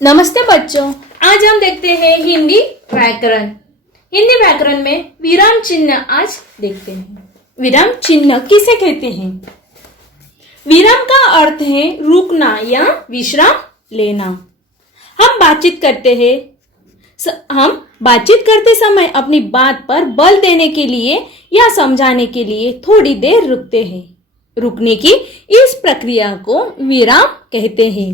नमस्ते बच्चों, आज हम देखते हैं हिंदी व्याकरण। हिंदी व्याकरण में विराम चिन्ह आज देखते हैं। विराम चिन्ह किसे कहते हैं? विराम का अर्थ है रुकना या विश्राम लेना। हम बातचीत करते समय अपनी बात पर बल देने के लिए या समझाने के लिए थोड़ी देर रुकते हैं। रुकने की इस प्रक्रिया को विराम कहते हैं।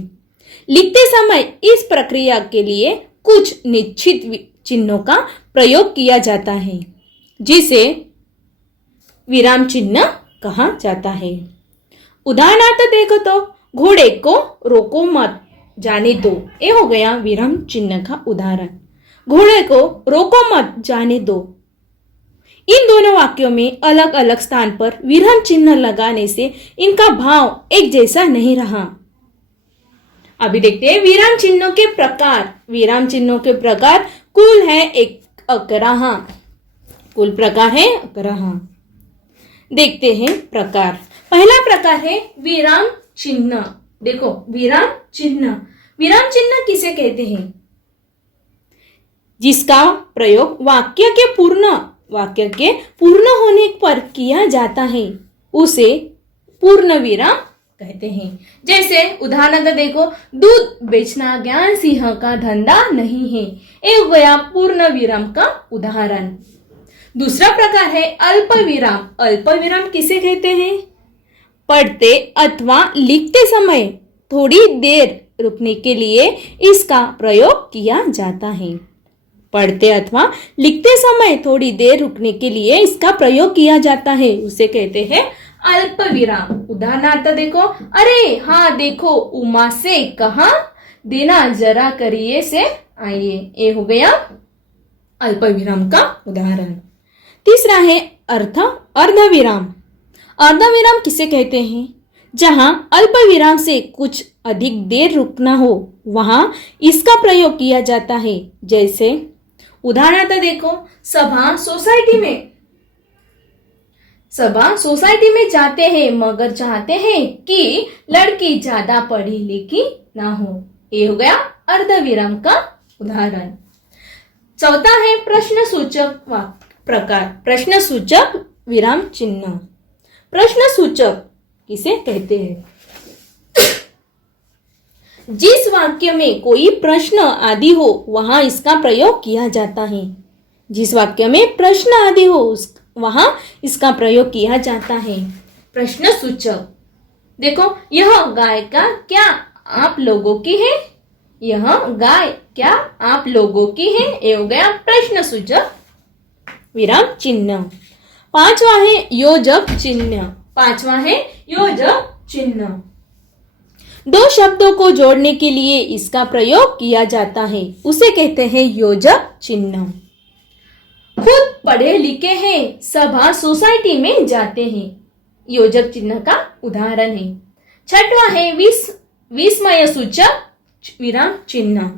लिखते समय इस प्रक्रिया के लिए कुछ निश्चित चिन्हों का प्रयोग किया जाता है, जिसे विराम चिन्ह कहा जाता है। उदाहरणार्थ देखो तो घोड़े को रोको मत, जाने दो। ये हो गया विराम चिन्ह का उदाहरण। घोड़े को रोको मत, जाने दो। इन दोनों वाक्यों में अलग अलग स्थान पर विराम चिन्ह लगाने से इनका भाव एक जैसा नहीं रहा। अभी देखते हैं विराम चिन्हों के प्रकार। विराम चिन्हों के प्रकार कुल है एक अकराहा। कुल प्रकार है अकराहा। देखते हैं प्रकार। पहला प्रकार है विराम चिन्ह। देखो विराम चिन्ह। विराम चिन्ह किसे कहते हैं? जिसका प्रयोग वाक्य के पूर्ण होने पर किया जाता है, उसे पूर्ण विराम कहते हैं। जैसे उदाहरण देखो, दूध बेचना ज्ञान सिंह का धंधा नहीं है। ये हो गया पूर्ण विराम का उदाहरण। दूसरा प्रकार है अल्प विराम। अल्प विराम किसे कहते हैं? पढ़ते अथवा लिखते समय थोड़ी देर रुकने के लिए इसका प्रयोग किया जाता है। पढ़ते अथवा लिखते समय थोड़ी देर रुकने के लिए इसका प्रयोग किया जाता है, उसे कहते हैं अल्प विराम। उदाहरणार्थ देखो, अरे हाँ देखो, उमा से कहा देना जरा करिए से आइए। ये हो गया अल्प विराम का उदाहरण। तीसरा है अर्ध विराम। अर्ध विराम किसे कहते हैं? जहां अल्प विराम से कुछ अधिक देर रुकना हो, वहां इसका प्रयोग किया जाता है। जैसे उदाहरणार्थ देखो, सभा सोसाइटी में जाते हैं मगर चाहते हैं कि लड़की ज्यादा पढ़ी लिखी ना हो। ये हो गया अर्ध विराम का उदाहरण। चौथा है प्रश्नसूचक प्रकार। प्रश्नसूचक विराम चिन्ह। प्रश्नसूचक किसे कहते हैं? जिस वाक्य में कोई प्रश्न आदि हो, वहां इसका प्रयोग किया जाता है। जिस वाक्य में प्रश्न आदि हो, वहां इसका प्रयोग किया जाता है। प्रश्नसूचक। देखो, यह गाय का क्या आप लोगों की है? यह गाय क्या आप लोगों की है? ये हो गया प्रश्नसूचक विराम चिन्ह। पांचवा है योजक चिन्ह। पांचवा है योजक चिन्ह। दो शब्दों को जोड़ने के लिए इसका प्रयोग किया जाता है, उसे कहते हैं योजक चिन्ह। खुद पढ़े लिखे हैं, सभा सोसाइटी में जाते हैं। योजक चिन्ह का उदाहरण है। छठवां है विस्मय सूचक विराम चिन्ह।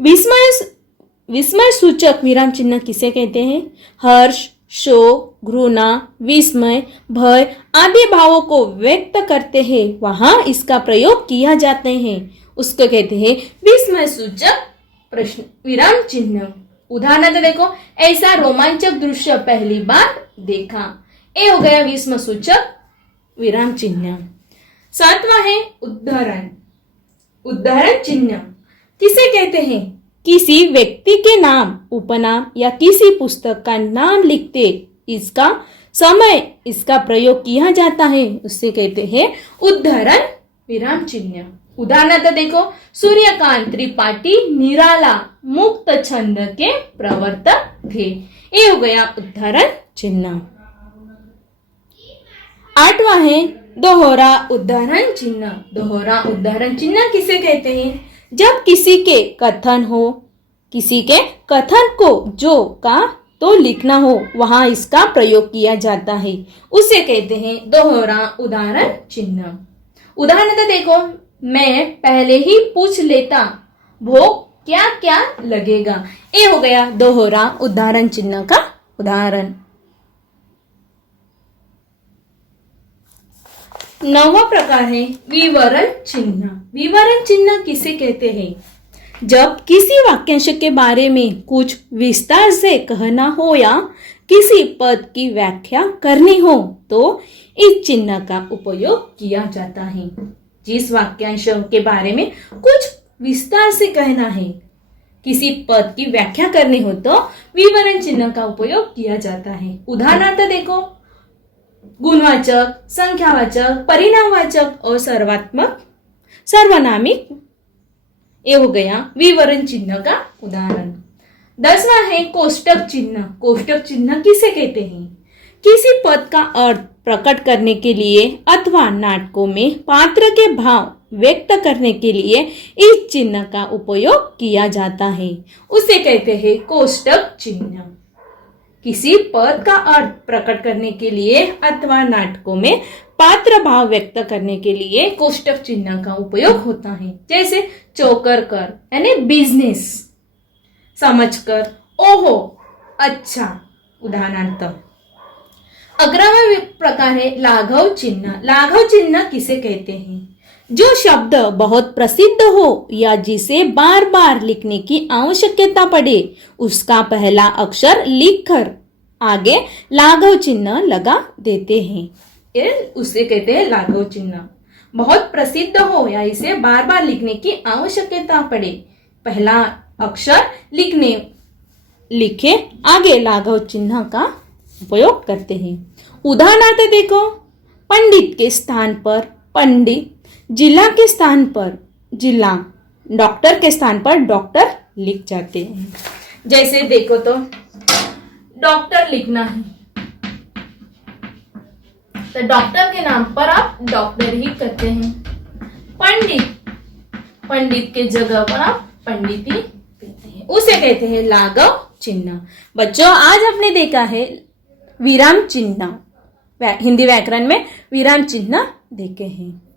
विस्मय सूचक विराम चिन्ह किसे कहते हैं? हर्ष, शोक, घृणा, विस्मय, भय आदि भावों को व्यक्त करते हैं, वहां इसका प्रयोग किया जाते हैं, उसको कहते हैं विस्मय सूचक प्रश्न विराम चिन्ह। उदाहरण देखो, ऐसा रोमांचक दृश्य पहली बार देखा। ये हो गया विस्मय सूचक विराम चिन्ह। सातवां है उद्धरण। उद्धरण चिन्ह किसे कहते हैं? किसी व्यक्ति के नाम, उपनाम या किसी पुस्तक का नाम लिखते इसका प्रयोग किया जाता है, उससे कहते हैं उद्धरण विराम चिन्ह। उदाहरण देखो, सूर्यकांत त्रिपाठी निराला मुक्त छंद के प्रवर्तक थे। ये हो गया उद्धरण चिन्ह। आठवां है दोहरा उद्धरण चिन्ह। दोहरा उद्धरण चिन्ह किसे कहते हैं? जब किसी के कथन को जो का तो लिखना हो, वहां इसका प्रयोग किया जाता है, उसे कहते हैं दोहरा उद्धरण चिन्ह। उदाहरण देखो, मैं पहले ही पूछ लेता भोग क्या क्या लगेगा। ये हो गया दोहरा उद्धरण चिन्ह का उदाहरण। नौवां प्रकार है विवरण चिन्ह। विवरण चिन्ह किसे कहते हैं? जब किसी वाक्यांश के बारे में कुछ विस्तार से कहना हो या किसी पद की व्याख्या करनी हो तो इस चिन्ह का उपयोग किया जाता है। जिस वाक्यांश के बारे में कुछ विस्तार से कहना है, किसी पद की व्याख्या करनी हो तो विवरण चिन्ह का उपयोग किया जाता है। उदाहरणार्थ देखो, गुणवाचक, संख्यावाचक, परिणामवाचक और सर्वनामिक, ये हो गया विवरण चिन्ह का उदाहरण। 10वां है कोष्टक चिन्ह। कोष्टक चिन्ह किसे कहते हैं? किसी पद का अर्थ प्रकट करने के लिए अथवा नाटकों में पात्र के भाव व्यक्त करने के लिए इस चिन्ह का उपयोग किया जाता है, उसे कहते हैं कोष्टक चिन्ह। किसी पद का अर्थ प्रकट करने के लिए अथवा नाटकों में पात्र भाव व्यक्त करने के लिए कोष्टक चिन्ह का उपयोग होता है। जैसे चौकर कर यानी बिजनेस, समझकर, ओहो, अच्छा। उदाहरणार्थ 11वां प्रकार है लाघव चिन्ह। लाघव चिन्ह किसे कहते हैं? जो शब्द बहुत प्रसिद्ध हो या जिसे बार बार लिखने की आवश्यकता पड़े, उसका पहला अक्षर लिखकर आगे लाघव चिन्ह लगा देते हैं, ये उसे कहते हैं लाघव चिन्ह। बहुत प्रसिद्ध हो या इसे बार बार लिखने की आवश्यकता पड़े, पहला अक्षर लिखे आगे लाघव चिन्ह का उपयोग करते हैं। उदाहरणार्थ देखो, पंडित के स्थान पर पंडित, जिला के स्थान पर जिला, डॉक्टर के स्थान पर डॉक्टर लिख जाते हैं। जैसे देखो तो डॉक्टर लिखना है तो डॉक्टर के नाम पर आप डॉक्टर ही करते हैं। पंडित के जगह पर आप पंडित ही कहते हैं, उसे कहते हैं लाघव चिन्ह। बच्चों, आज आपने देखा है विराम चिन्ह, हिंदी व्याकरण में विराम चिन्ह देखे हैं।